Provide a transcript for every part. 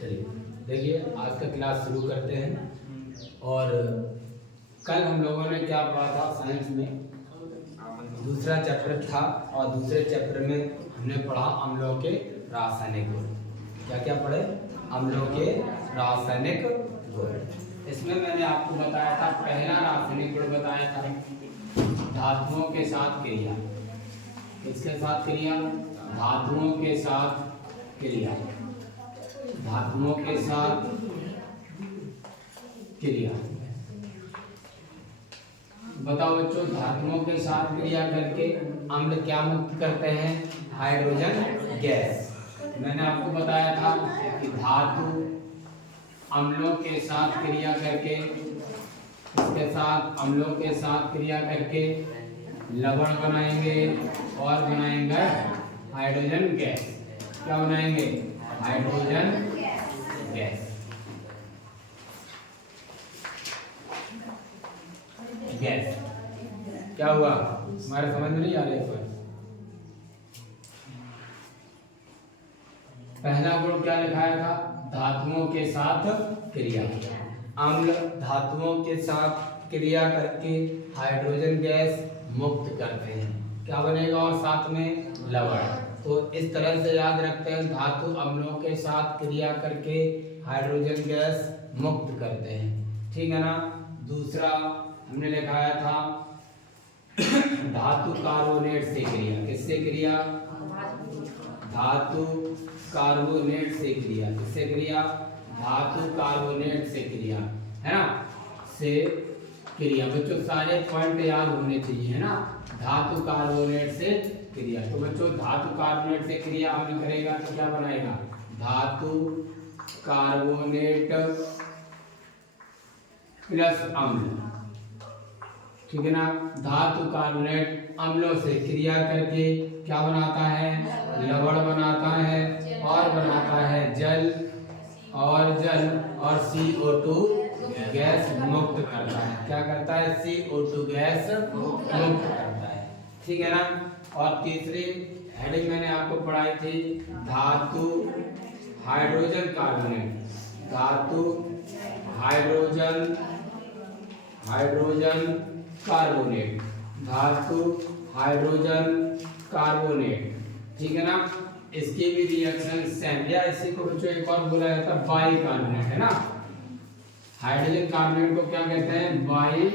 चलिए देखिए आज का क्लास शुरू करते हैं। और कल हम लोगों ने क्या पढ़ा था, साइंस में दूसरा चैप्टर था और दूसरे चैप्टर में हमने पढ़ा अम्लों के रासायनिक गुण। क्या क्या पढ़े? अम्लों के रासायनिक गुण। इसमें मैंने आपको बताया था, पहला रासायनिक गुण बताया था धातुओं के साथ क्रिया। किसके साथ क्रिया? धातुओं के साथ क्रिया। धातुओं के साथ क्रिया। बताओ बच्चों, धातुओं के साथ क्रिया करके अम्ल क्या मुक्त करते हैं? Hydrogen gas. मैंने आपको बताया था कि धातु अम्लों के साथ क्रिया करके, इसके साथ अम्लों के साथ क्रिया करके लवण बनाएंगे और बनाएंगे हाइड्रोजन गैस। क्या बनाएंगे? Hydrogen gas. गैस क्या हुआ? हमारे समझ में नहीं आ रहा है। पहला गुण क्या लिखाया था? धातुओं के साथ क्रिया। अम्ल धातुओं के साथ क्रिया करके हाइड्रोजन गैस मुक्त करते हैं। क्या बनेगा? और साथ में लवण। तो इस तरह से याद रखते हैं, धातु अम्लों के साथ क्रिया करके हाइड्रोजन गैस मुक्त करते हैं। ठीक है ना? दूसरा हमने लिखाया था धातु कार्बोनेट से क्रिया। किससे क्रिया? धातु कार्बोनेट से क्रिया। किससे क्रिया? धातु कार्बोनेट से क्रिया, है ना? से क्रिया। बच्चों सारे पॉइंट याद होने चाहिए, है ना? धातु कार्बोनेट से क्रिया। तो बच्चों धातु कार्बोनेट से क्रिया अम्ल करेगा तो क्या बनाएगा? धातु कार्बोनेट प्लस अम्ल। ठीक है ना? धातु कार्बोनेट अम्लों से क्रिया करके क्या बनाता है? लवण बनाता है और बनाता है जल और CO2 गैस मुक्त करता है। क्या करता है? CO2 गैस मुक्त करता है। ठीक है ना? और तीसरी हेडिंग मैंने आपको पढ़ाई थी धातु हाइड्रोजन कार्बोनेट। धातु हाइड्रोजन कार्बोनेट। धातु हाइड्रोजन कार्बोनेट। ठीक है ना? इसकी भी रिएक्शन सेम, या इसी को बच्चों एक और बोला जाता है बाई कार्बोनेट, है ना? हाइड्रोजन कार्बोनेट को क्या कहते हैं? By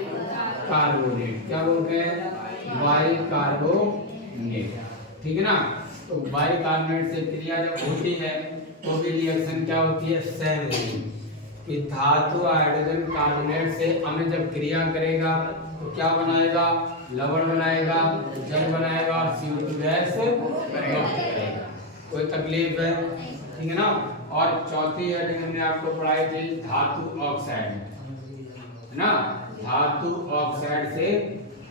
carbonate. क्या बोलते हैं? By carbonate. ठीक है ना? तो बाई कार्बोनेट से क्रिया जब होती है तो भी रिएक्शन क्या होती है? सेम होगी। कि धातु हाइड्रोजन कार्बोनेट से अम्ल जब क्रिया करेगा तो क्या बनाएगा? लवण बनाएगा, जल बनाएगा और CO2 गैस मुक्त करेगा। कोई तकलीफ है? ठीक है ना? और चौथी हेडिंग हमने आपको पढ़ाई थी धातु ऑक्साइड, है ना? धातु ऑक्साइड से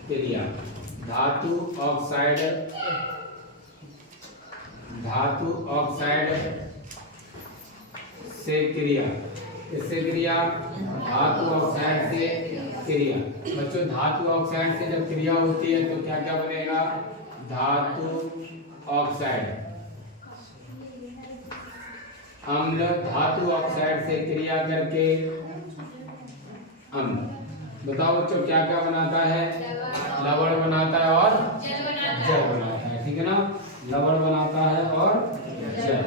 क्रिया। धातु ऑक्साइड से क्रिया। इससे क्रिया धातु ऑक्साइड से क्रिया। बच्चों धातु ऑक्साइड से जब क्रिया होती है तो क्या क्या बनेगा? धातु ऑक्साइड अम्ल। धातु ऑक्साइड से क्रिया करके अम्ल। बताओ बच्चों क्या क्या बनाता है? लवण बनाता है और जल बनाता है। ठीक है ना? लवण बनाता है और जल।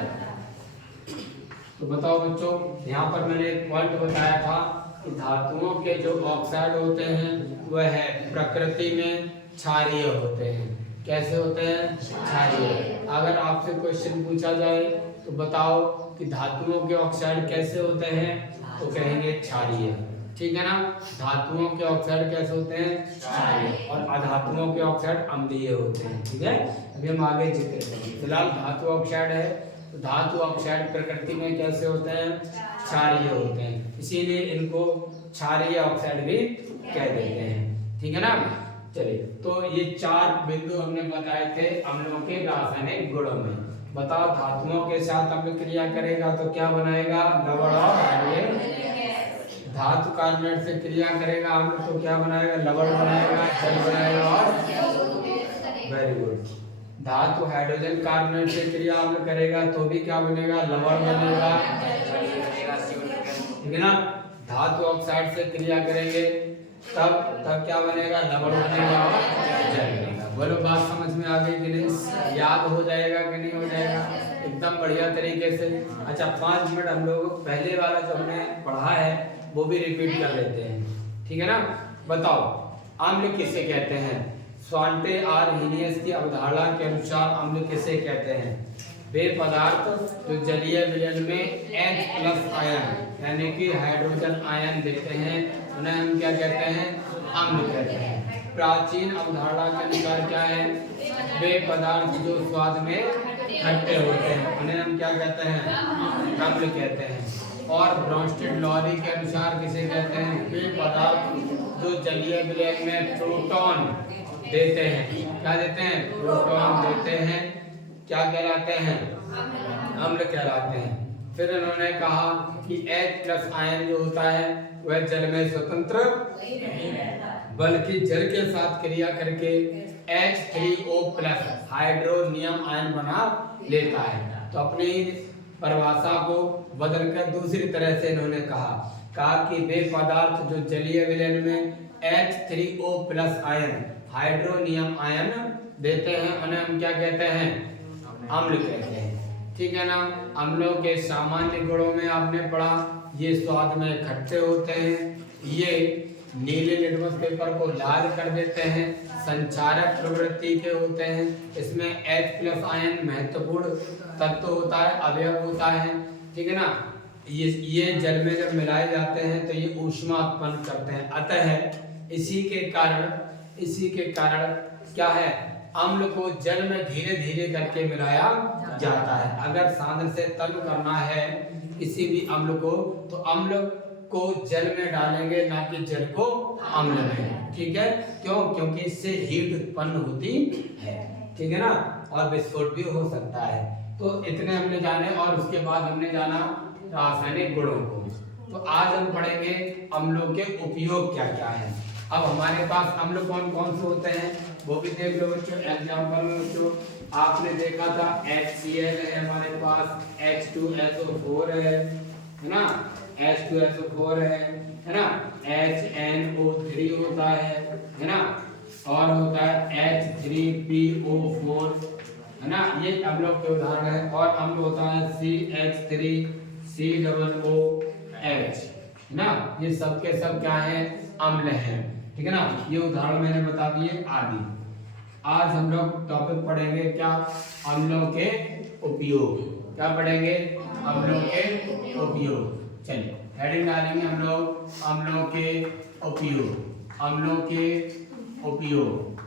तो बताओ बच्चों, यहाँ पर मैंने एक पॉइंट बताया था कि धातुओं के जो ऑक्साइड होते हैं वह प्रकृति में क्षारीय होते हैं। कैसे होते हैं? क्षारीय। अगर आपसे क्वेश्चन पूछा जाए तो बताओ कि धातुओं के ऑक्साइड कैसे होते हैं, तो कहेंगे क्षारीय। ठीक है ना? धातुओं के ऑक्साइड कैसे होते हैं? क्षारीय। और अधातुओं के ऑक्साइड अम्लीय होते हैं। ठीक है? अभी हम आगे जिक्र करेंगे। फिलहाल धातु ऑक्साइड है तो धातु ऑक्साइड प्रकृति में कैसे होते हैं? क्षारीय होते हैं, इसीलिए इनको क्षारीय ऑक्साइड भी कह देते हैं। ठीक है ना? चलिए, तो ये चार बिंदु हमने बताए थे अम्लों के रासायनिक गुणों में। बताओ धातुओं के साथ अम्ल क्रिया करेगा तो क्या बनाएगा? लवण और हाइड्रोजन। धातु कार्बोनेट से क्रिया करेगा अम्ल तो क्या बनाएगा? लवण बनाएगा, जल बनाएगा और वेरी गुड। धातु हाइड्रोजन कार्बोनेट से क्रिया अम्ल करेगा तो भी क्या बनेगा, लवण बनेगा, ठीक है ना। धातु ऑक्साइड से क्रिया करेंगे तब क्या बनेगा, लवण बनेगा और जल बनेगा। बोलो बात समझ में आ गई कि नहीं, याद हो जाएगा कि नहीं हो जाएगा, एकदम बढ़िया तरीके से। अच्छा 5 मिनट हम लोग पहले वाला जो हमने पढ़ा है वो भी रिपीट कर लेते हैं, ठीक है ना। बताओ अम्ल किसे कहते हैं। स्वांटे आर हीनियस की अवधारणा के अनुसार अम्ल किसे कहते हैं, वे पदार्थ जो जलीय विलयन में H+ आयन यानी कि हाइड्रोजन आयन देते हैं उन्हें हम क्या कहते हैं, अम्ल कहते हैं। प्राचीन अवधारणा के अनुसार क्या है, वे पदार्थ जो स्वाद में खट्टे होते हैं उन्हें हम क्या कहते हैं, अम्ल कहते हैं। और ब्रॉन्स्टेड लॉरी के अनुसार किसे कहते हैं, वे पदार्थ जो जलीय विलयन में प्रोटॉन देते हैं, क्या देते हैं, प्रोटॉन देते हैं, क्या कहलाते हैं, अम्ल कहलाते हैं। फिर उन्होंने कहा कि H+ आयन जो होता है वह जल में स्वतंत्र बल्कि जल के साथ क्रिया करके H3O+ हाइड्रोनियम आयन बना लेता है। तो अपनी परिभाषा को बदलकर दूसरी तरह से इन्होंने कहा कि वे पदार्थ जो जलीय विलयन में H3O+ आयन हाइड्रोनियम आयन देते हैं उन्हें हम क्या कहते हैं, अम्ल कहते हैं, ठीक है ना। अम्लों के सामान्य गुणों में आपने पढ़ा, ये स्वाद में खट्टे होते हैं, ये नीले लिटमस पेपर को लाल कर देते हैं, संचारक प्रवृत्ति के होते हैं, इसमें H+ आयन महत्वपूर्ण तत्व होता है, अवयव होता है, ठीक है ना। ये जल में जब मिलाए जाते हैं तो ये ऊष्मा उत्पन्न करते हैं। अतः इसी के कारण क्या है, अम्ल को जल में धीरे धीरे करके मिलाया जाता है। अगर साधन से तल करना है किसी भी अम्ल को तो अम्ल को जल में डालेंगे, ना कि जल को अम्ल में, ठीक है। क्यों, क्योंकि इससे हीट उत्पन्न होती है, ठीक है ना, और विस्फोट भी हो सकता है। तो इतने हमने जाने और उसके बाद हमने जाना रासायनिक गुणों को। तो आज हम पढ़ेंगे अम्लों के उपयोग क्या क्या है। अब हमारे पास अम्ल कौन कौन से होते हैं वो भी देख लो बच्चों। एग्जांपल में बच्चों आपने देखा था HCl है हमारे पास, H2SO4 है ना, H2SO4 है ना, HNO3 होता है ना, और होता है H3PO4 है ना, ये अम्लों के उदाहरण है। और अम्ल होता है CH3COOH ना, ये सब के सब क्या है, अम्ल है, ठीक है ना। ये उदाहरण मैंने बता दिए आदि। आज हम लोग टॉपिक पढ़ेंगे क्या, अम्लों के उपयोग। क्या पढ़ेंगे, अम्लों के उपयोग। चलिए हेडिंग डालेंगे हम लोग, अम्लों के उपयोग, अम्लों के उपयोग,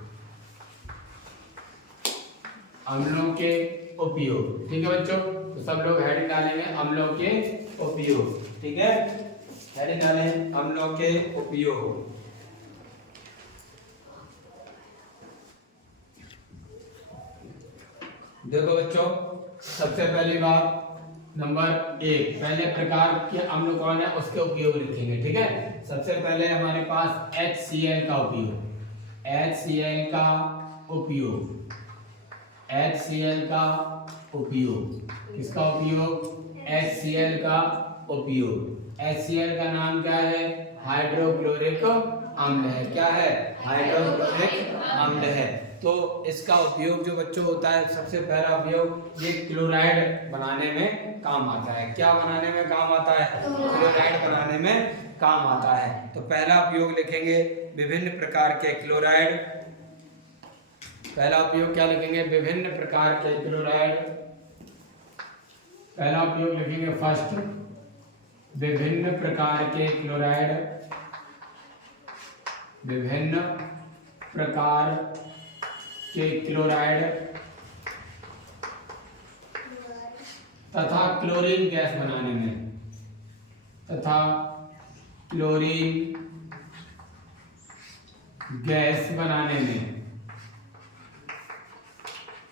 अम्लों के उपयोग, ठीक है बच्चों। तो सब लोग हेडिंग डालेंगे अम्लों के उपयोग, ठीक है। हेडिंग डालें अम्लों के उपयोग। देखो बच्चों, सबसे पहली बात नंबर 1, पहले प्रकार के अम्ल कौन है उसके उपयोग लिखेंगे, ठीक है। सबसे पहले हमारे पास HCl का उपयोग, HCl का उपयोग, HCl का उपयोग, किसका उपयोग, HCl का उपयोग। HCl का नाम क्या है, हाइड्रोक्लोरिक अम्ल है, क्या है, हाइड्रोक्लोरिक अम्ल है। तो इसका उपयोग जो बच्चों होता है, सबसे पहला उपयोग ये क्लोराइड बनाने में काम आता है। क्या बनाने में काम आता है, क्लोराइड बनाने में काम आता है। तो पहला उपयोग लिखेंगे विभिन्न प्रकार के क्लोराइड, पहला उपयोग क्या लिखेंगे, विभिन्न प्रकार के क्लोराइड। पहला उपयोग लिखेंगे फर्स्ट, विभिन्न प्रकार के क्लोराइड, विभिन्न प्रकार के क्लोराइड तथा क्लोरीन गैस बनाने में, तथा क्लोरीन गैस बनाने में,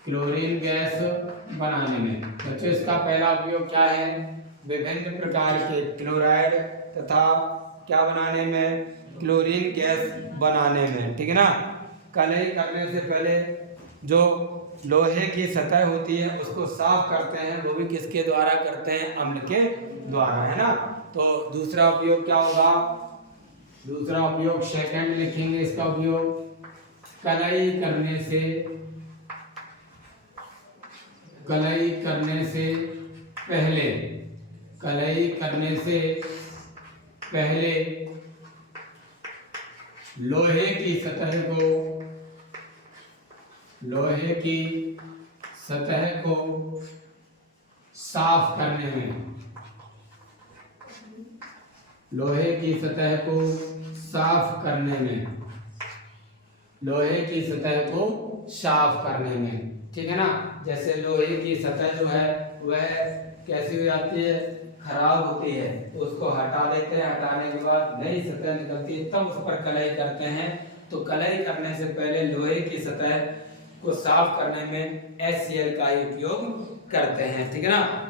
क्लोरीन गैस बनाने में। बच्चों इसका पहला उपयोग क्या है, विभिन्न प्रकार के क्लोराइड तथा क्या बनाने में, क्लोरीन गैस बनाने में, ठीक है ना। कलई करने से पहले जो लोहे की सतह होती है उसको साफ करते हैं, वो भी किसके द्वारा करते हैं? अम्ल के द्वारा, है ना। तो दूसरा उपयोग क्या होगा? दूसरा उपयोग सेकंड लिखेंगे इसका उपयोग, कलई करने से, कलई करने से पहले, कलई करने से पहले लोहे की सतह को, लोहे की सतह को साफ करने में, लोहे की सतह को साफ करने में, लोहे की सतह को साफ करने में, ठीक है ना। जैसे लोहे की सतह जो है वह कैसी हो जाती है? खराब होती है, तो उसको हटा देते हैं, हटाने के बाद नई सतह निकलती है, तब उस पर कलई करते हैं। तो कलई करने से पहले लोहे की सतह को साफ करने में HCl का ही उपयोग करते हैं, ठीक है ना।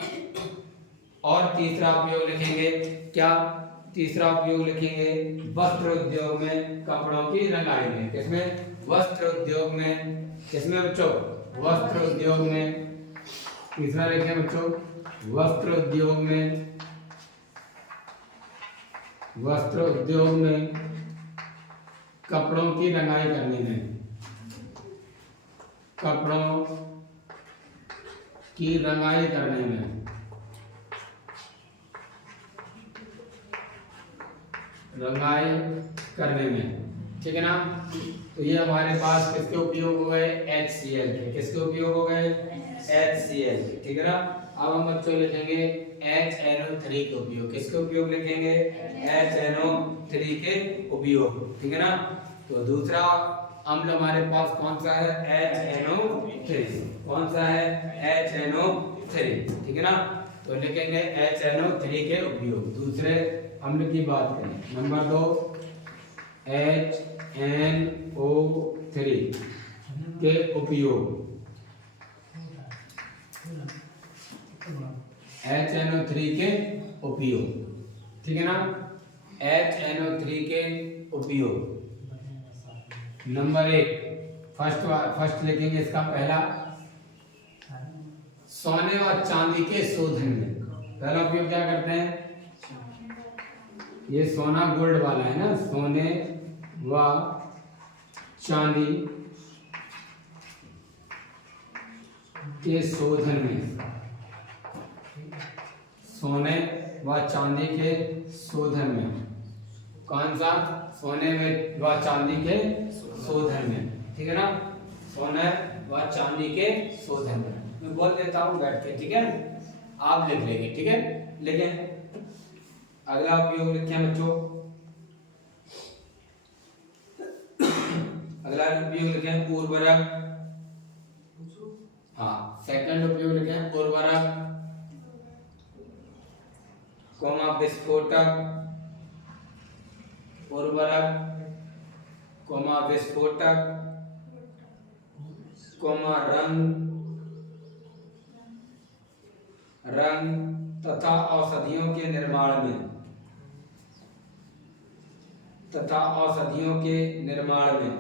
और तीसरा उपयोग लिखेंगे क्या? तीसरा उपयोग लिखेंगे वस्त्र उद्योग में कपड़ों की रंगाई में। किसमें? वस्त्र उद्योग में। किसमें बच्चों? वस्त्र उद्योग में। तीसरा लिखें बच्चों, वस्त्र उद्योग में, वस्त्र उद्योग में कपड़ों की रंगाई करने में, कपड़ों की रंगाई करने में, रंगाई करने में, ठीक है ना। तो ये हमारे पास किसके उपयोग हो गए? HCl के। किसके उपयोग हो गए? HCl के, ठीक है ना। अब हम बच्चों लिखेंगे HNO3 के उपयोग। किसके उपयोग लिखेंगे? HNO3 के उपयोग, ठीक है ना। तो दूसरा अम्ल हमारे पास कौन सा है? HNO3। कौन सा है? HNO3, ठीक है ना। तो लिखेंगे HNO3 के उपयोग। दूसरे अम्ल की बात करें, नंबर 2 HNO3 के उपयोग। HNO3 के उपयोग, ठीक है ना। HNO3 के उपयोग नंबर 1, फर्स्ट लिखेंगे इसका पहला, सोने व चांदी के शोधन में। पहला उपयोग क्या करते हैं? ये सोना गोल्ड वाला है ना, सोने व चांदी के शोधन में, सोने व चांदी के शोधन में। कौन सा? सोने में व चांदी के शोधन में, ठीक है ना। सोने व चांदी के शोधन में मैं बोल देता हूँ बैठ के, ठीक है। आप लिख लेंगे, ठीक है। लेकिन अगला उपयोग लिखें बच्चों, अगला उपयोग लिखें उर्वरक। हाँ, सेकंड उपयोग लिखें उर्वरक, कोमा विस्फोटक, उर्वरक, कोमा विस्फोटक, कोमा रंग, रंग तथा औषधियों के निर्माण में, तथा औषधियों के निर्माण में,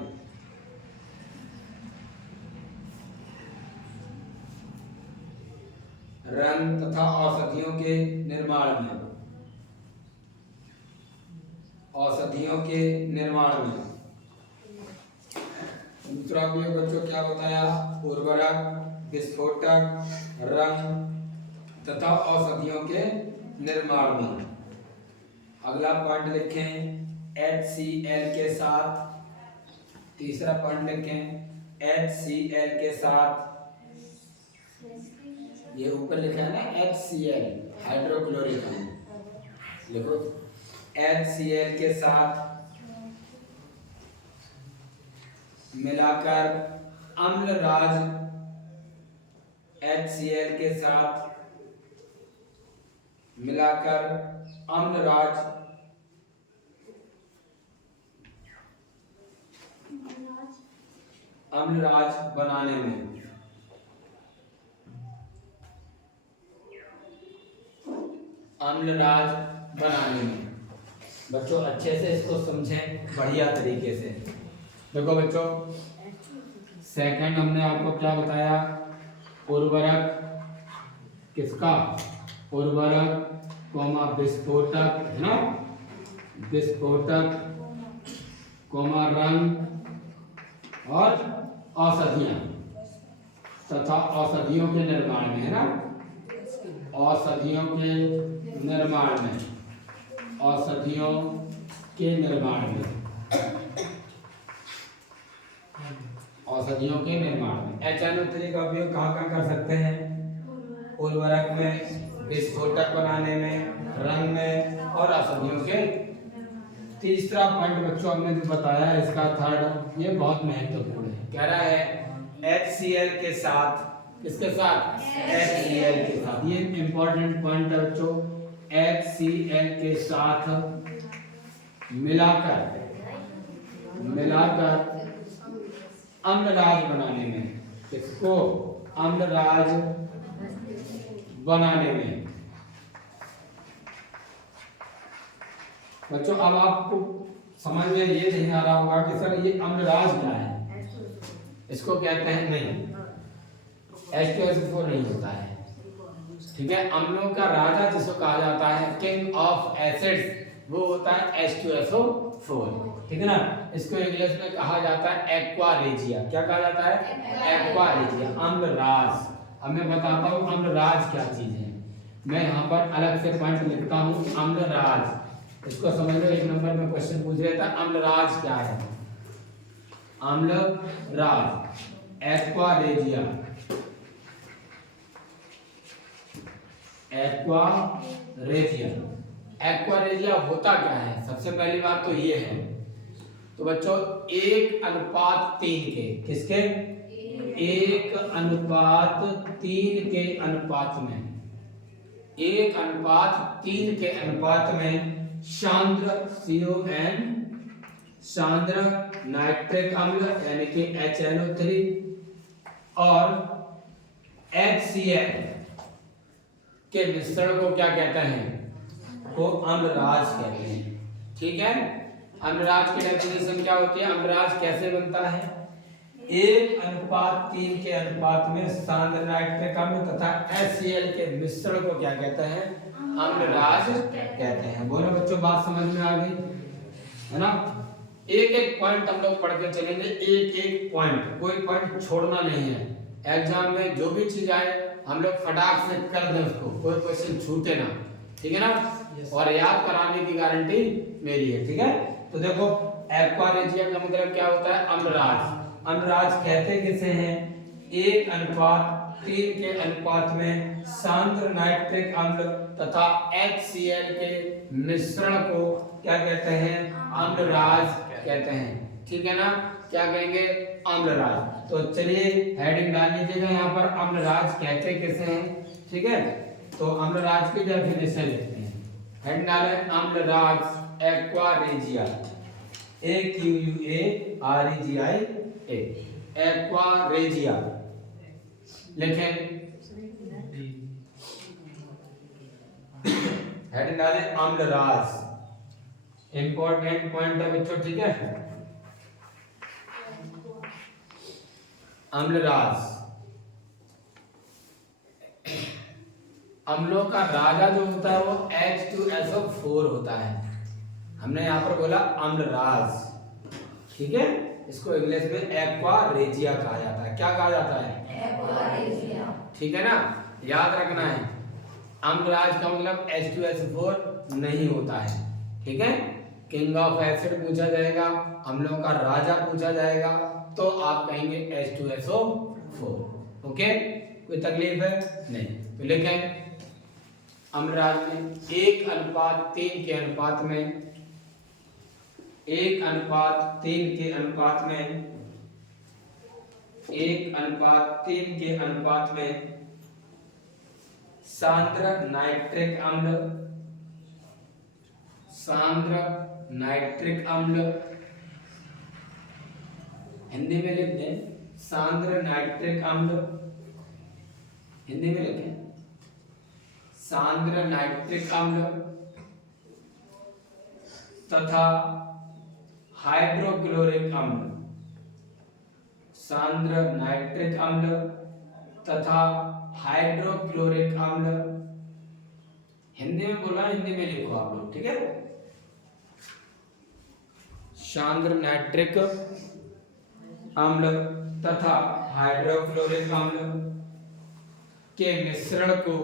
रंग तथा औषधियों के निर्माण में, औषधियों के निर्माण में। दूसरा उपयोग बच्चों क्या बताया? उर्वरक, विस्फोटक, रंग तथा औषधियों के निर्माण में। अगला पॉइंट लिखें HCl के साथ। तीसरा पॉइंट लिखें HCl के साथ, ये ऊपर लिखा है ना HCl, हाइड्रोक्लोरिक अम्ल, लिखो HCl के साथ मिलाकर अम्लराज, HCl के साथ मिलाकर अम्लराज, अम्लराज बनाने में, अम्लराज बनाने में। बच्चों अच्छे से इसको समझें बढ़िया तरीके से। देखो बच्चों, सेकंड हमने आपको क्या बताया, उर्वरक किसका, उर्वरक कॉमा विस्फोटक, है ना, विस्फोटक कॉमा रंग और औषधियां तथा औषधियों के निर्माण में, है ना, औषधियों के निर्माण में, औषधियों के निर्माण में, औषधियों के निर्माण में HNO3 का उपयोग कहाँ कहाँ कर सकते हैं, उर्वरक में, विस्फोटक बनाने में, रंग में और औषधियों के। तीसरा पॉइंट बच्चों हमने जो बताया है इसका थर्ड, ये बहुत महत्वपूर्ण है, कह रहा है HCl के साथ, किसके साथ, HCl के साथ, ये इंपॉर्टेंट पॉइंट है बच्चों, HCl के साथ मिलाकर अम्लराज बनाने में, किसको, अम्लराज बनाने में। बच्चों अब आपको समझ में ये नहीं आ रहा होगा कि सर ये अम्लराज क्या है, इसको कहते हैं, नहीं H2SO4 नहीं होता है, ठीक है। अम्लों का राजा जिसको कहा जाता है, किंग ऑफ एसिड्स, वो होता है H2SO4, ठीक है ना। इसको इंग्लिश में कहा जाता है एक्वा रेजिया, क्या कहा जाता है, एक्वा रेजिया, अम्लराज। अब मैं बताता हूँ अम्लराज क्या चीज है, मैं यहाँ पर अलग से पॉइंट लिखता हूँ, अम्लराज, इसको समझ लो, एक नंबर में क्वेश्चन पूछ रहा था, अम्लराज क्या है, Amalraj, aqua regia, aqua regia, aqua regia होता क्या है, सबसे पहली बात तो ये है, तो बच्चों 1:3 के, किसके, 1:3 के अनुपात में, 1:3 के अनुपात में सांद्र CON, सांद्र नाइट्रिक अम्ल यानी कि HNO3 और HCl के मिश्रण को क्या कहते हैं, को अम्लराज कहते हैं, ठीक है। अम्लराज की डेफिनेशन क्या होती है, अम्लराज कैसे बनता है, 1:3 के अनुपात में सांद्र नाइट्रिक अम्ल तथा HCl के मिश्रण को क्या कहते हैं, अम्लराज कहते हैं। बोलो बच्चों बात समझ में आ गई, है ना। एक एक पॉइंट हम लोग पढ़ के चलेंगे, एक एक पॉइंट, कोई पॉइंट छोड़ना नहीं है। एग्जाम में जो भी चीज आए हम लोग फटाक से कर दें उसको, कोई क्वेश्चन छूटे ना, ठीक है ना, और याद कराने की गारंटी मेरी है, ठीक है। तो देखो एक्वा रेजिया का मतलब क्या होता है, अम्लराज। अम्लराज कहते किसे हैं, 1:3 के अनुपात में सांद्र नाइट्रिक अम्ल तथा HCl के मिश्रण को क्या कहते हैं, अम्लराज कहते हैं, ठीक है ना। क्या कहेंगे, अम्लराज। तो चलिए हेडिंग डाल लीजिएगा यहाँ पर, अम्लराज कहते किसे हैं, ठीक है। तो अम्लराज की डेफिनेशन लिखते हैं, हेडिंग डालें, Amalraj aqua regia, AQUAREGIA, aqua regia लिखें, हेडिंग डालें अम्लराज, इंपॉर्टेंट पॉइंट है बच्चों, ठीक है। अम्लराज, अम्लों का राजा जो होता है वो H2SO4 होता है, हमने यहाँ पर बोला अम्लराज, ठीक है। इसको इंग्लिश में एक्वा रेजिया कहा जाता है, क्या कहा जाता है, एक्वा रेजिया, ठीक है ना, याद रखना है। अम्लराज का मतलब H2SO4 नहीं होता है, ठीक है। किंग ऑफ एसिड पूछा जाएगा, अम्लों का राजा पूछा जाएगा, तो आप कहेंगे H2SO4, ओके, कोई तकलीफ है नहीं। तो लिखें अम्लराज में 1:3 के अनुपात में, 1:3 के अनुपात में, 1:3 के अनुपात में सांद्र नाइट्रिक अम्ल, सांद्र नाइट्रिक अम्ल, हिंदी में लिख दें सांद्र नाइट्रिक अम्ल, हिंदी में लिखें सांद्र नाइट्रिक अम्ल तथा हाइड्रोक्लोरिक अम्ल, सांद्र नाइट्रिक अम्ल तथा हाइड्रोक्लोरिक अम्ल। हिंदी में बोला, हिंदी में लिखो आप लोग, ठीक है। सांद्र नाइट्रिक अम्ल तथा हाइड्रोक्लोरिक अम्ल के मिश्रण को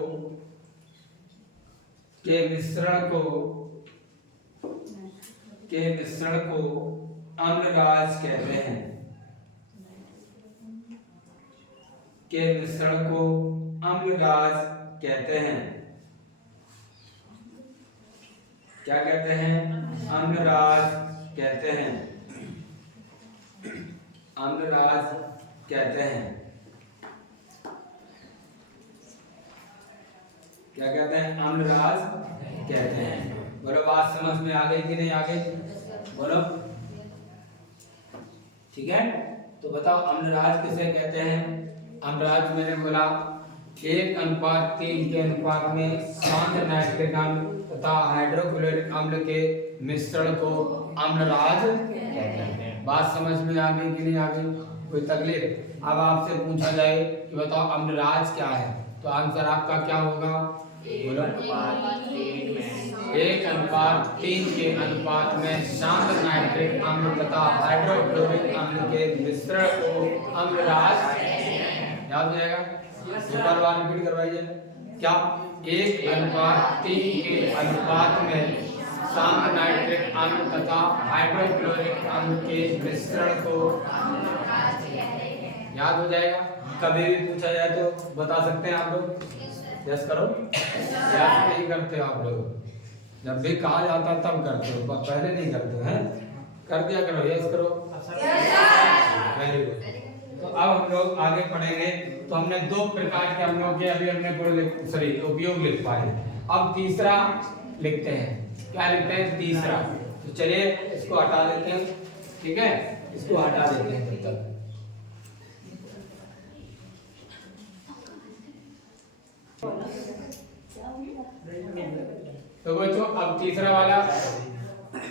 अम्लराज कहते हैं। के मिश्रण को अम्लराज कहते हैं। क्या कहते हैं? अम्लराज कहते हैं। अम्लराज कहते हैं। क्या कहते हैं? अम्लराज कहते हैं। बोलो, बात समझ में आ गई कि नहीं आ गई? बोलो, ठीक है। तो बताओ अम्लराज किसे कहते हैं? अम्लराज मैंने बोला 1:3 के अनुपात में सांद्र नाइट्रिक अम्ल तथा हाइड्रोक्लोरिक अम्ल के मिश्रण को अम्लराज कहते हैं। बात समझ में आ गई कि नहीं आ गई? कोई तकलीफ? अब आपसे पूछा जाए कि बताओ अम्लराज क्या है, तो आंसर आपका क्या होगा? बोलो, 1:3 के अनुपात में सांद्र नाइट्रिक अम्ल तथा हाइड्रोक्लोरिक अम्ल के मिश्रण को अम्लराज। याद हो जाएगा? एक बार रिपीट करवाइए। क्या? 1:3 के अनुपात में सांद्र नाइट्रिक अम्ल तथा हाइड्रोक्लोरिक अम्ल के मिश्रण को याद हो जाएगा। कभी भी पूछा जाए तो बता सकते हैं आप लोग। यस करो। याद नहीं करते हो आप लोग? जब भी कहा जाता तब करते हो, पहले नहीं करते हैं। कर दिया करो, यस करो। Very good. तो अब हम लोग आगे पढ़ेंगे। तो हमने 2 प्रकार के अम्लों के अभी हमने उपयोग लिख पाए। अब तीसरा लिखते हैं। क्या लिखते हैं? तीसरा। तो चलिए इसको हटा देते हैं, ठीक है। इसको हटा देते हैं तब तक। तो बच्चों अब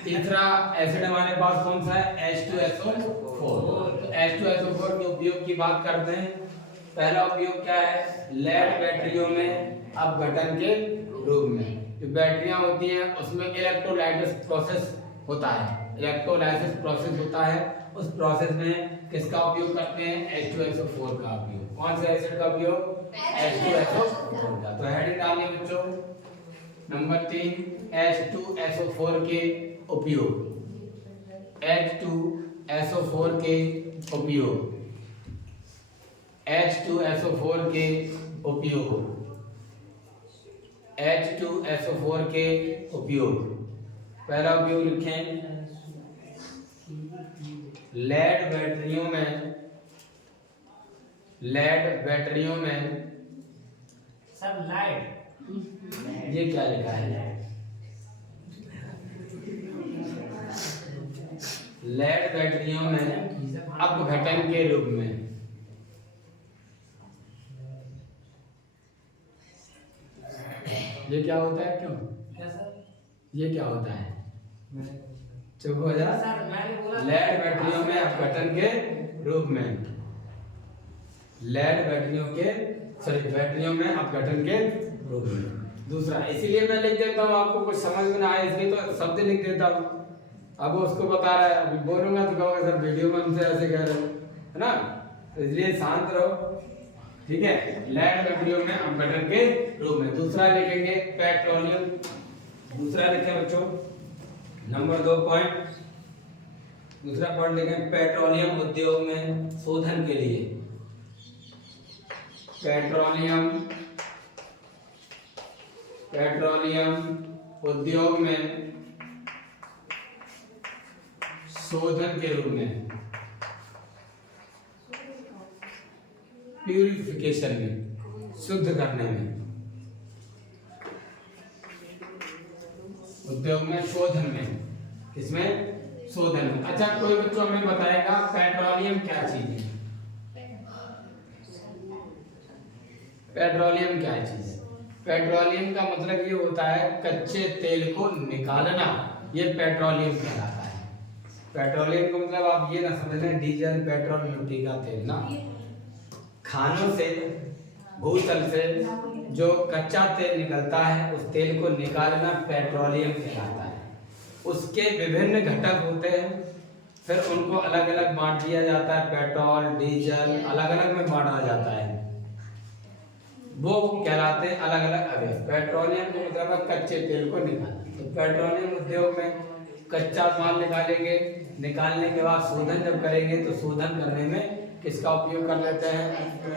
तीसरा एसिड हमारे पास कौन सा है? H2SO4। तो H2SO4 के उपयोग की बात करते हैं। पहला उपयोग क्या है? लेड बैटरियों में अपघटन के रूप में। जो बैटरियां होती हैं उसमें इलेक्ट्रोलाइसिस प्रोसेस होता है। उस प्रोसेस में किसका उपयोग करते हैं? H2SO4 का उपयोग। कौन से एसिड का उपयोग? H2SO4 का। तो हेडिंग डालिए बच्चों, नंबर 3 H2SO4 के उपयोग। H2SO4 के उपयोग। H2SO4 के उपयोग। H2SO4 के उपयोग। पहला उपयोग लिखें, लेड बैटरियों में सब लाइट। ये क्या लिखा है? लेड बैटरियों में अपघटन के रूप में। ये क्या होता है? क्यों? क्या सर? ये क्या होता है? चुप हो जा। लेड बैटरियों में अपघटन के रूप में। बैटरियों में अपघटन के रूप में। दूसरा, इसीलिए मैं लिख देता हूँ, आपको कुछ समझ में ना आए इसलिए तो शब्द लिख देता हूँ। अब वो उसको बता रहा है, अभी बोलूंगा तो कहोगे सर वीडियो में हमसे ऐसे कह रहे हो, है ना? तो इसलिए शांत रहो, ठीक है। लेड बैटरियों में अपघटन के रूप में। दूसरा लिखेंगे पेट्रोलियम। दूसरा लिखें बच्चों, नंबर 2 पॉइंट। दूसरा पॉइंट लिखें, पेट्रोलियम उद्योग में शोधन के लिए। पेट्रोलियम उद्योग में शोधन के रूप में। प्यूरिफिकेशन में, शुद्ध करने में। उद्योग में शोधन में। किसमें? शोधन में। अच्छा, कोई बच्चों हमें बताएगा पेट्रोलियम क्या चीज है? पेट्रोलियम क्या चीज है? पेट्रोलियम का मतलब ये होता है कच्चे तेल को निकालना। ये पेट्रोलियम कहलाता है। पेट्रोलियम का मतलब आप ये ना समझ लें डीजल पेट्रोल मिट्टी का तेल ना, खानों से भूतल से जो कच्चा तेल निकलता है उस तेल को निकालना पेट्रोलियम कहलाता है। उसके विभिन्न घटक होते हैं, फिर उनको अलग अलग बांट दिया जाता है, पेट्रोल डीजल अलग अलग में बांटा जाता है, वो कहलाते हैं अलग अलग अवयव। पेट्रोलियम का मतलब है कच्चे तेल को निकालना। तो पेट्रोलियम उद्योग में कच्चा माल निकालेंगे, निकालने के बाद शोधन जब करेंगे तो शोधन करने में किसका उपयोग कर लेते हैं,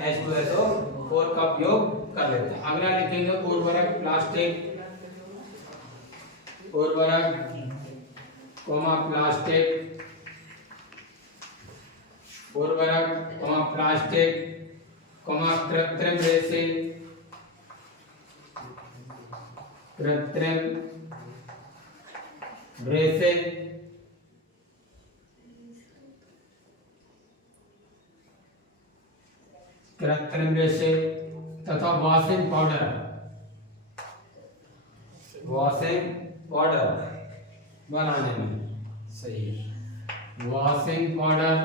H2SO4 का उपयोग कर लेते हैं। अगला लिखेंगे उर्वरक प्लास्टिक, उर्वरक कोमा प्लास्टिक, उर्वरक कोमा प्लास्टिक कोमा कृत्रिम रेसे, कृत्रिम रेसे, कृत्रिम रेसे तथा वॉशिंग पाउडर, वॉशिंग पाउडर बनाने में, सही है, वॉशिंग पाउडर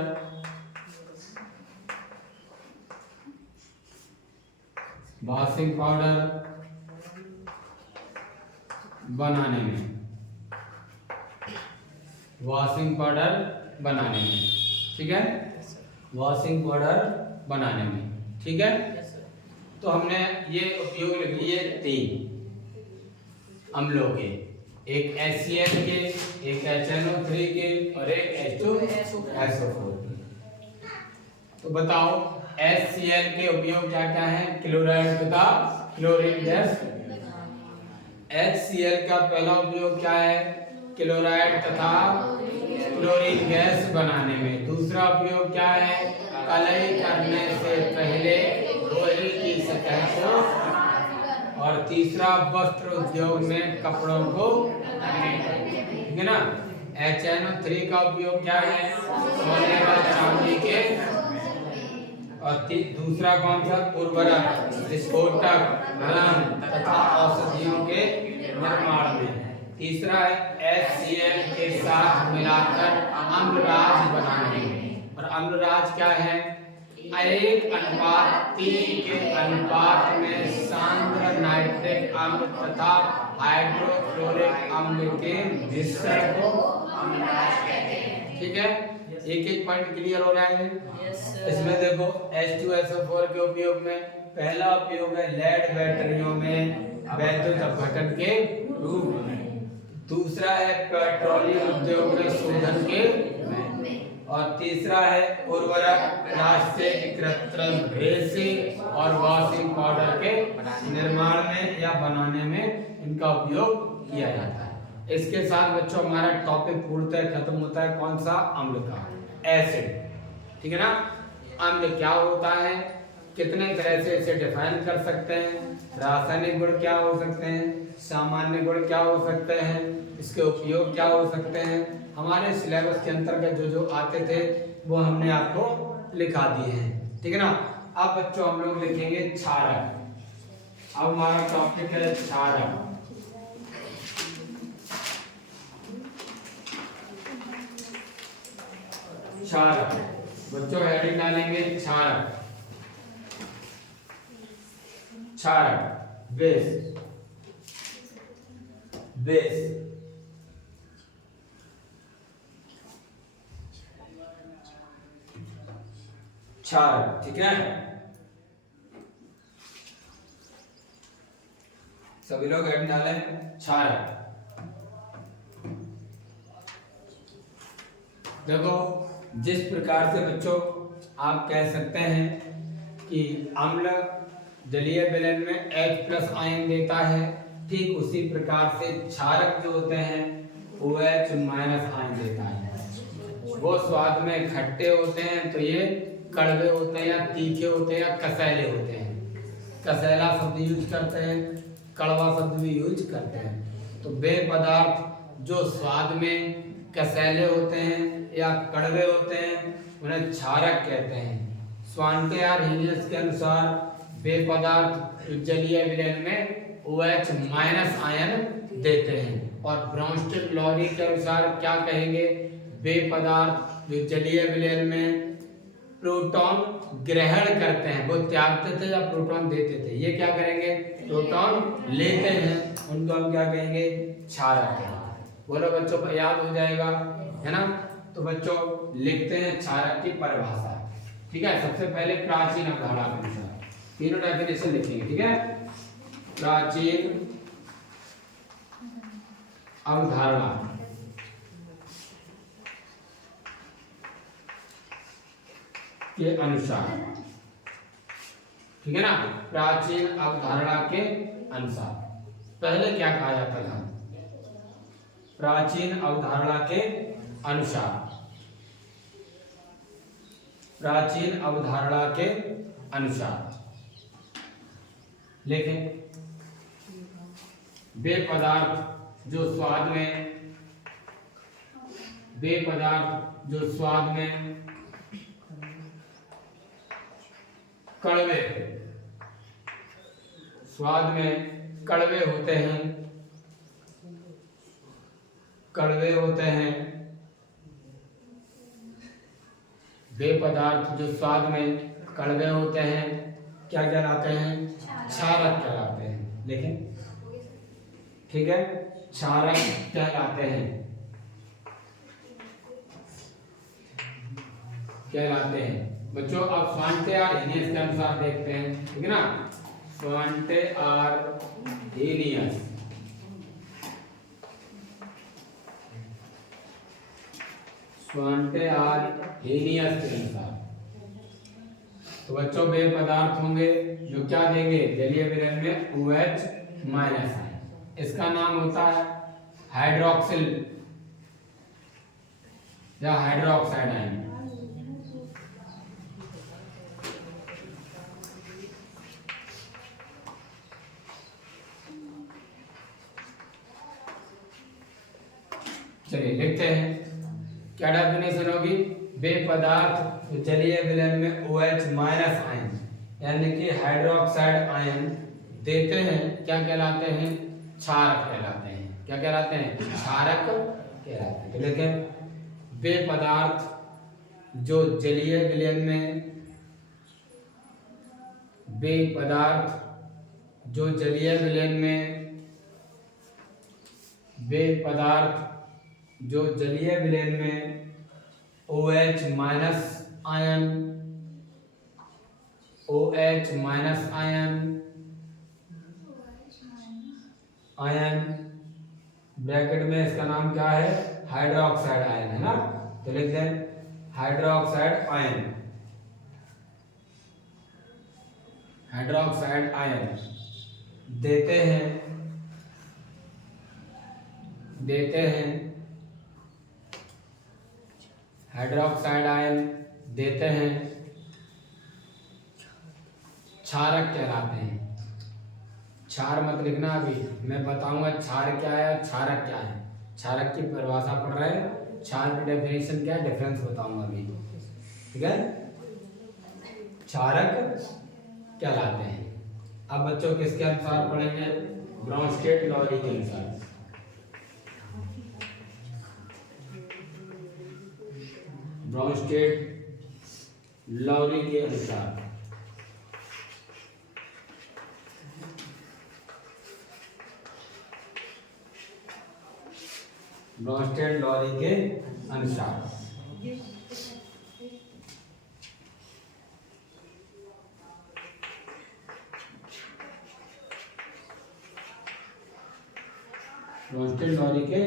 वॉशिंग पाउडर बनाने में, वॉशिंग पाउडर बनाने में, ठीक है, वॉशिंग पाउडर बनाने में, ठीक है। तो हमने ये उपयोग लिख लिए 3 अम्लों के, एक HCl के, एक HNO3 के और एक H2SO4 के। तो बताओ HCl के उपयोग क्या क्या है, क्लोराइड तथा क्लोरीन गैस। HCl का पहला उपयोग क्या है, क्लोराइड तथा क्लोरीन गैस बनाने में। दूसरा उपयोग क्या है, कलई करने से पहले लोहे की सतह को, और तीसरा वस्त्र उद्योग में कपड़ों को, ठीक है ना। HNO3 का उपयोग क्या है, सोने व चांदी के, और दूसरा कौन सा, उर्वरक, विस्फोटक, रंग तथा औषधियों के निर्माण में। तीसरा है HCl के साथ मिलाकर अम्लराज बनाने में। और अम्लराज क्या है, 1:3 के अनुपात में सांद्र नाइट्रिक अम्ल तथा हाइड्रोक्लोरिक अम्ल के मिश्रण को अम्लराज कहते हैं, ठीक है। एक एक पॉइंट क्लियर हो रहा है। इसमें देखो H2SO4 के उपयोग में पहला उपयोग है लेड बैटरियों में वैद्युत अपघटन के रूप में, दूसरा है पेट्रोलियम उद्योग में शोधन के, और तीसरा है उर्वरक प्लास्टिक कृत्रिम रेसे और वॉशिंग पाउडर के निर्माण में या बनाने में इनका उपयोग किया जाता है। इसके साथ बच्चों हमारा टॉपिक पूर्णतः खत्म होता है, कौन सा, अम्ल का, एसिड, ठीक है ना। अम्ल क्या होता है, कितने तरह से इसे डिफाइन कर सकते हैं, रासायनिक गुण क्या हो सकते हैं, सामान्य गुण क्या हो सकते हैं, इसके उपयोग क्या हो सकते हैं, हमारे सिलेबस के अंतर्गत जो जो आते थे वो हमने आपको लिखा दिए हैं, ठीक है ना। अब बच्चों हम लोग लिखेंगे क्षारक। अब हमारा टॉपिक है क्षारक। क्षारक बच्चों हेडिंग डालेंगे क्षारक, क्षारक बेस, बेस, क्षारक, ठीक है। सभी लोग हेडिंग डालें क्षारक। देखो जिस प्रकार से बच्चों आप कह सकते हैं कि अम्ल जलीय विलयन में H+ आयन देता है, ठीक उसी प्रकार से क्षारक जो होते हैं OH- आयन देता है। वो स्वाद में खट्टे होते हैं तो ये कड़वे होते हैं या तीखे होते हैं या कसैले होते हैं। कसैला शब्द यूज करते हैं, कड़वा शब्द भी यूज करते हैं। तो वे पदार्थ जो स्वाद में कसैले होते हैं या कड़वे होते हैं उन्हें क्षारक कहते हैं। स्वांटेयर हीलियस के अनुसार वे पदार्थ जलीय विलयन में OH- आयन देते हैं। और ब्राउनस्टीन लॉरी के अनुसार क्या कहेंगे, वे पदार्थ जो जलीय विलयन में प्रोटॉन ग्रहण करते हैं, वो त्यागते थे या प्रोटॉन देते थे? ये क्या करेंगे? प्रोटॉन लेते हैं, उनको हम क्या कहेंगे? क्षारक कहेंगे। बोलो बच्चों को याद हो जाएगा, है ना? तो बच्चों लिखते हैं क्षारक की परिभाषा। ठीक है, सबसे पहले प्राचीन अवधारणा के अनुसार तीनों डेफिनेशन लिखेंगे। ठीक है, प्राचीन अवधारणा के अनुसार, ठीक है ना? प्राचीन अवधारणा के अनुसार पहले क्या कहा जाता था? प्राचीन अवधारणा के अनुसार, प्राचीन अवधारणा के अनुसार लेकिन वे पदार्थ जो स्वाद में, वे पदार्थ जो स्वाद में कड़वे, स्वाद में कड़वे होते हैं, कड़वे होते हैं, वे पदार्थ जो स्वाद में कड़वे होते हैं क्या कहलाते हैं? क्षारक कहलाते हैं। लेकिन ठीक है, क्षारक कहलाते हैं, कहलाते हैं बच्चों। अब स्वांटे आर्हेनियस के अनुसार देखते हैं, ठीक है ना? स्वांटे आर्हेनियस, स्वांटे आर्हेनियस के अनुसार तो बच्चों वे पदार्थ होंगे जो क्या देंगे? जलीय विलयन में OH माइनस आयन। इसका नाम होता है हाइड्रोक्सिल या हाइड्रोक्साइड आयन। चलिए लिखते हैं, क्या डेफिनेशन होगी? वे पदार्थ जलीय विलयन में OH माइनस आयन यानी कि हाइड्रोक्साइड आयन देते हैं, क्या कहलाते हैं? क्षारक कहलाते हैं। क्या कहलाते हैं? क्षारक कहलाते हैं। तो देखें, वे पदार्थ जो जलीय विलयन में, वे पदार्थ जो जलीय विलयन में, वे पदार्थ जो जलीय विलयन में OH minus ion, OH minus ion, ion bracket में इसका नाम क्या है? हाइड्रोक्साइड आयन, है ना? तो लिख दें हाइड्रोक्साइड आयन, हाइड्रोक्साइड आयन देते हैं, देते हैं, हाइड्रोक्साइड आयन देते हैं, क्षारक कहलाते हैं। क्षार मत लिखना, अभी मैं बताऊंगा क्षार क्या है और क्षारक क्या है। क्षारक की परिभाषा पढ़ रहे हैं, क्षार की डेफिनेशन क्या है, डिफरेंस बताऊंगा अभी। ठीक है, क्षारक कहलाते हैं। अब बच्चों किसके अनुसार पढ़ेंगे? ब्राउनस्टेट-लॉरी के अनुसार। ब्राउनस्टेट-लॉरी के अनुसार ब्राउनस्टेट-लॉरी के अनुसार ब्राउनस्टेट-लॉरी के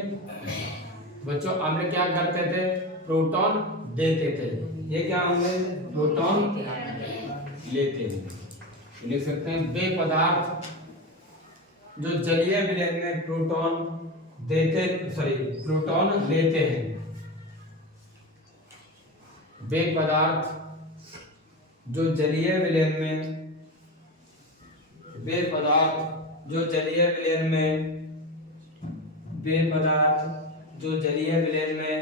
बच्चों हमने क्या करते थे? प्रोटॉन देते थे। ये क्या होंगे? प्रोटॉन लेते थे। लिख सकते हैं वे पदार्थ जो जलीय विलयन में प्रोटॉन देते, सॉरी प्रोटॉन लेते हैं। वे पदार्थ जो जलीय विलयन में, वे पदार्थ जो जलीय विलयन में, वे पदार्थ जो जलीय विलयन में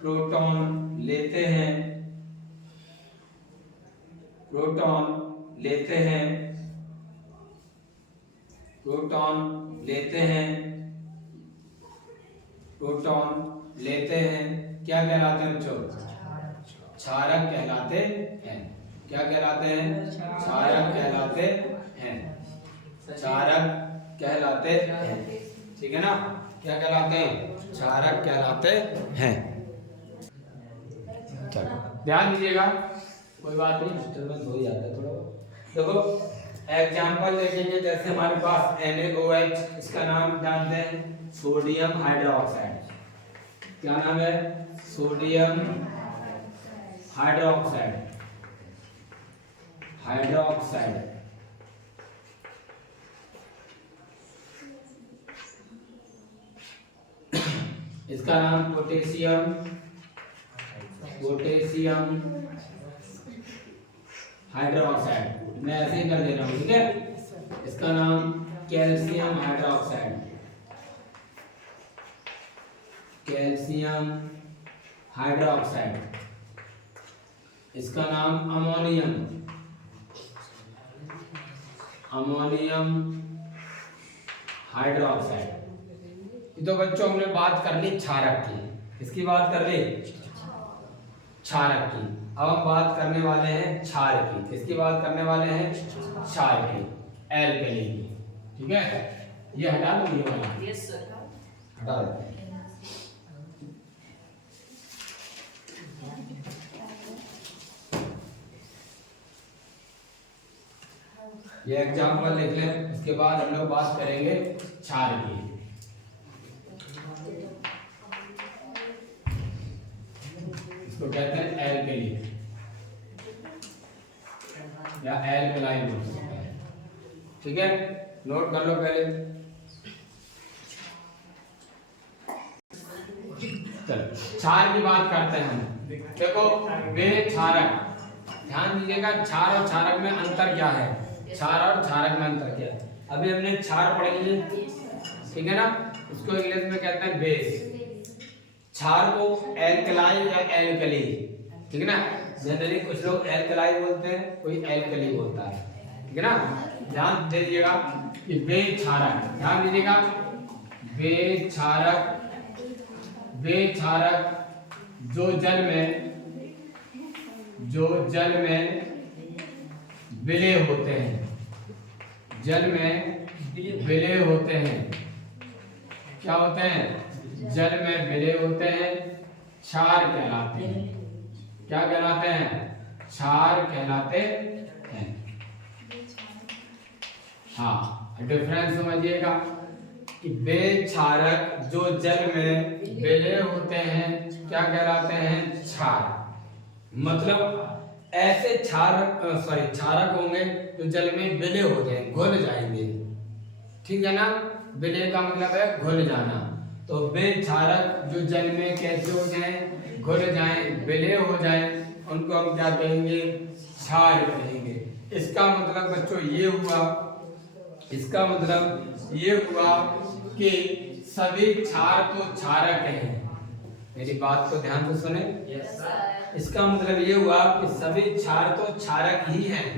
प्रोटॉन लेते हैं, प्रोटॉन लेते हैं, प्रोटॉन लेते हैं, प्रोटॉन लेते हैं क्या कहलाते हैं बच्चों? क्षारक कहलाते हैं। क्या कहलाते हैं? क्षारक कहलाते हैं। क्षारक कहलाते हैं, ठीक है ना? क्या कहलाते हैं? क्षारक कहलाते हैं। चलो ध्यान दीजिएगा, कोई बात नहीं, डिस्टर्बेंस हो जाता है थोड़ा। देखो एग्जांपल देखेंगे, जैसे हमारे पास NaOH, इसका नाम जानते हैं सोडियम हाइड्रोक्साइड। क्या नाम है? Sodium hydroxide. हाइड्रोक्साइड इसका नाम पोटेशियम, पोटेशियम हाइड्रोक्साइड, मैं ऐसे ही कर दे रहा हूँ, ठीक है? इसका नाम कैल्शियम हाइड्रोक्साइड, कैल्शियम हाइड्रोक्साइड। इसका नाम अमोनियम, अमोनियम हाइड्रोक्साइड। तो बच्चों हमने बात कर ली क्षारक की, किसकी बात कर ली? क्षारक की। अब हम बात करने वाले हैं क्षार की, किसकी बात करने वाले हैं? क्षार की, एल्कली की, ठीक है? ये हटा दो, ये वाला यस सर, हटा दो। ये एग्जाम्पल लिख लें, उसके बाद हम लोग बात करेंगे क्षार की। इसको कहते हैं एल्कली या एल्कलाइन बोल सकते हैं, ठीक है? नोट कर लो पहले। चलो क्षार की बात करते हैं हम। देखो वे क्षारक, ध्यान दीजिएगा, क्षार और क्षारक में अंतर क्या है? क्षार और क्षारक में अंतर क्या है? अभी हमने क्षार पढ़ लिए, ठीक है ना? उसको इंग्लिश में कहते हैं बेस। क्षार को एल्कलाइन या एल्कली, ठीक है ना? जनरली कुछ लोग एल्कलाई बोलते हैं, कोई एल्कली बोलता है, ठीक है ना? ध्यान दीजिएगा कि वे क्षारक, ध्यान दीजिएगा, वे क्षारक, वे क्षारक जो जल में विलय होते हैं, जल में विलय होते हैं। क्या होते हैं? जल में विलय होते हैं, क्षार कहलाते हैं। क्या कहलाते हैं? क्षार कहलाते हैं। हाँ, डिफरेंस समझिएगा कि वे क्षारक जो जल में विलय होते हैं क्या कहलाते हैं? क्षार। मतलब ऐसे क्षारक होंगे जो जल में विलय हो जाएंगे, घुल जाएंगे, ठीक है ना? विलय का मतलब है घुल जाना। तो वे क्षारक जो जल में कैसे हो जाएं? घुल जाएं, विलय हो जाएं, उनको हम क्या कहेंगे? क्षार कहेंगे। इसका मतलब बच्चों ये हुआ, इसका मतलब ये हुआ कि सभी क्षार तो क्षारक हैं। मेरी बात को ध्यान से सुने। यस सर, इसका मतलब ये हुआ कि सभी क्षार तो क्षारक ही हैं,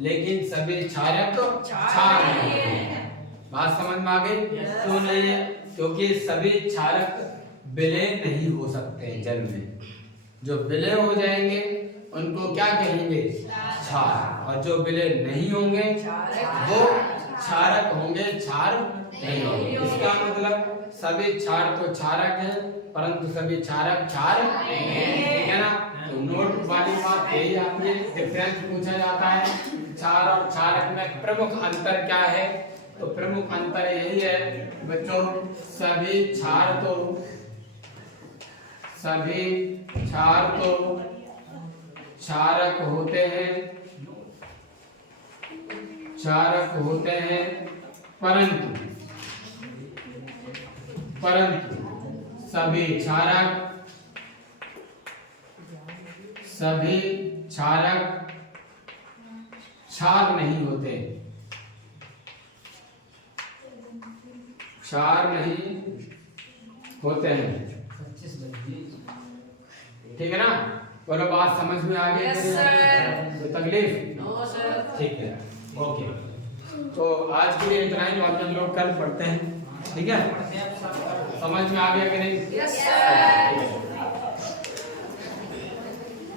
लेकिन सभी क्षारक तो क्षार नहीं हैं। बात समझ में आ गई? क्यों नहीं है? क्योंकि सभी क्षारक विलय नहीं हो सकते जल में। जो विलय हो जाएंगे उनको क्या कहेंगे? क्षार। और जो विलय नहीं होंगे वो क्षारक होंगे, क्षार नहीं होंगे। इसका मतलब सभी क्षार तो क्षारक हैं, परंतु सभी क्षारक क्षार नहीं हैं, ठीक है ना? तो नोट वाली बात यही आती है। डिफरेंस पूछा जाता है क्षार और क्षारक में प्रमुख अंतर क्या है? तो प्रमुख अंतर यही है बच्चों, सभी क्षार तो क्षारक होते हैं, क्षारक होते हैं, परंतु सभी क्षारक क्षार नहीं होते, क्षार नहीं होते हैं, ठीक है ना? बोलो बात समझ में आ गई? Yes sir. तो तकलीफ? No sir. ठीक है, ओके। तो आज के लिए इतना ही, बात हम लोग कल पढ़ते हैं, ठीक है? समझ में आ गया कि नहीं? Yes, sir. ठीक है।